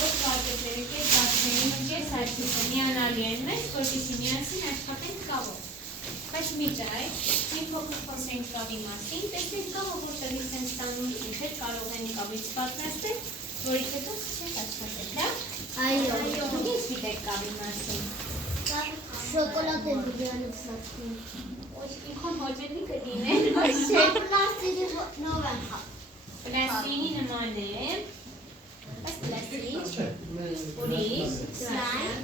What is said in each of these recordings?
որ վարկետները կես դասներին ու կես այսպիսը միանալի են մեզ, որպեսզի միասին աշխատենք կավով։ Բայց միջայց, մենք փոքր խոսենք կավի մասին, տեսնենք կավը որտեղից են ստանում, ինչեր կարող են կավից պատրաստել, որից հետո սկսենք աշխատել, հա՞։ Այո, ինչ գիտեք կավի մասին։ Շոկոլադ եմ բիանից սացնում։ Իքոն հոջենի կդինեն, Պլաստիկի նով եմ խապ։ պլաստինի նման է, այս պլաստիկ, ուրիշ, սրայն,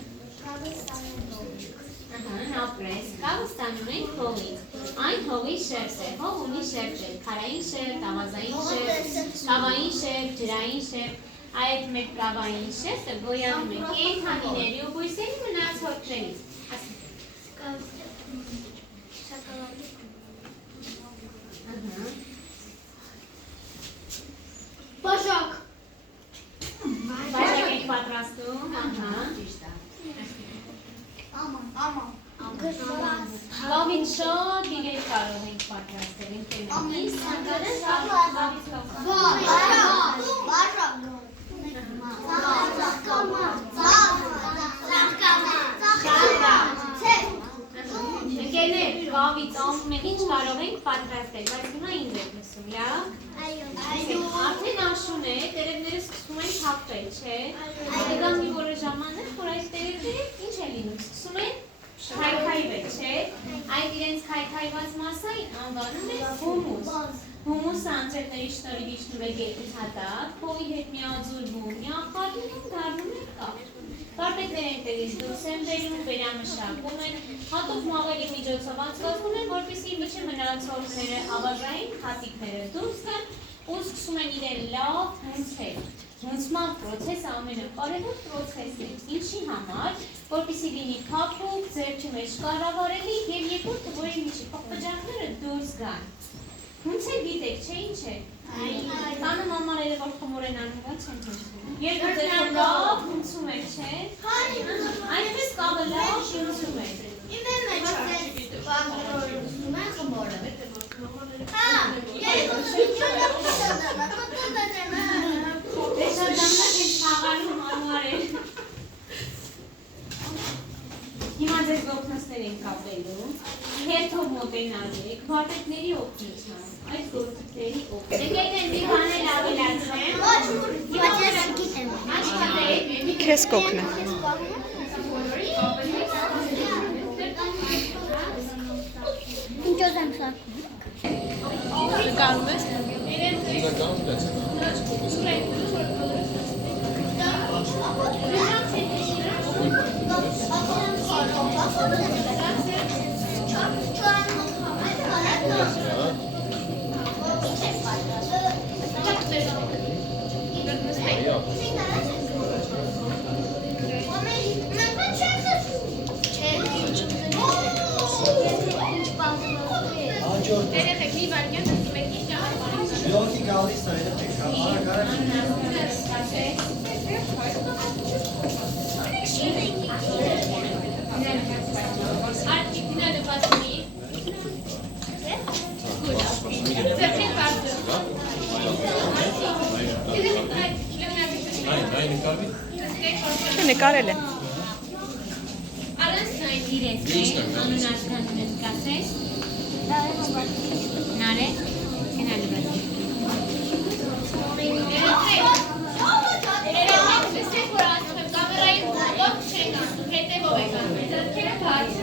ապրես, կավը ստանում ենք հողից, այն հողի շերտ է, հող ունի շերտեր, քարային շերտ, ավազային շերտ, կավային շերտ, ջրային շերտ, այդ մեր կավային շերտը գոյանում է կենդանիների ու բույսերի մնացորդներից։ Բաժակ։ Բաժակ եք պատրաստում, Կավից շատ իրեր կարող ենք պատրաստել, ինքերնից սանկանեն կավից Ընկերներ, կավից ամեն ինչ կարող ենք պատրաստել, բայց հիմա ինձ եք լսում, լավ? Արդեն աշուն է, տերևները սկսում են թափվել, չէ? Դգա մի որոշ ժամանակ, որ այս տերևները ինչ է լինում, սկսում են քայքայվել, չէ? Այդ իրենց քայքայված մասային անվանում են հումուս։ Հումուսը անձրևների շնորհիվ իջնում է գետի հատակ, փողի հետ միաձուլվում, միախառնում ու դառնում է կավ։ Կարպետները այնտեղից դուրս են բերում, վերամշակում են, հատուկ մաղերի միջոցով անցկացնում են, որպեսզի իջե մնացորդները, ավազային հատիկները դուրս գան ու սկսում են իրեն լավ հունցել։ Հունցման պրոցեսը ամենակարևոր պրոցեսն է, ինչի համար, որպեսզի լինի փափուկ, ձեռքի մեջ կառավարելի եւ երկրորդը, որի միջի պղպջակները դուրս գան։ Հունցել գիտեք, չէ՞ ինչ է։ Տանը մամաները որ խմոր են անում, ո՞նց են հունցում։ Երկու ձեռքը լավ հունցում եք, չէ՞։ Այնպես կավը լավ հունցում եք։ Հիմա ձեզ գողնասներ ենք կապելու, հերթով մոտենալ եք, վարպետների օգնությամբ, այդ գործիքների օգնությամբ։ Եկեք մի բանել ավելացնեմ։ Քեզ կօգնեմ։ Ինչոց եմ սարքում։ Նկարում ես։ Երեխեք մի վարկյան դասում եք ինչ ճանապարհ։ Ժողովի գալիս է, երեխեք, արագ-արագ։ Արտիկ դինալը բացումի։ Ձերքեն բարձր։ Նկարել է։ Առանց նայն իրենց է, անունարդանն ես կասես։ Նարե, կենալը բացի։ Երեխեք, լսեք, որ ասում եմ, կամերային ով չենք ասում, հետևով եք ասում, ձերքերը բարձր։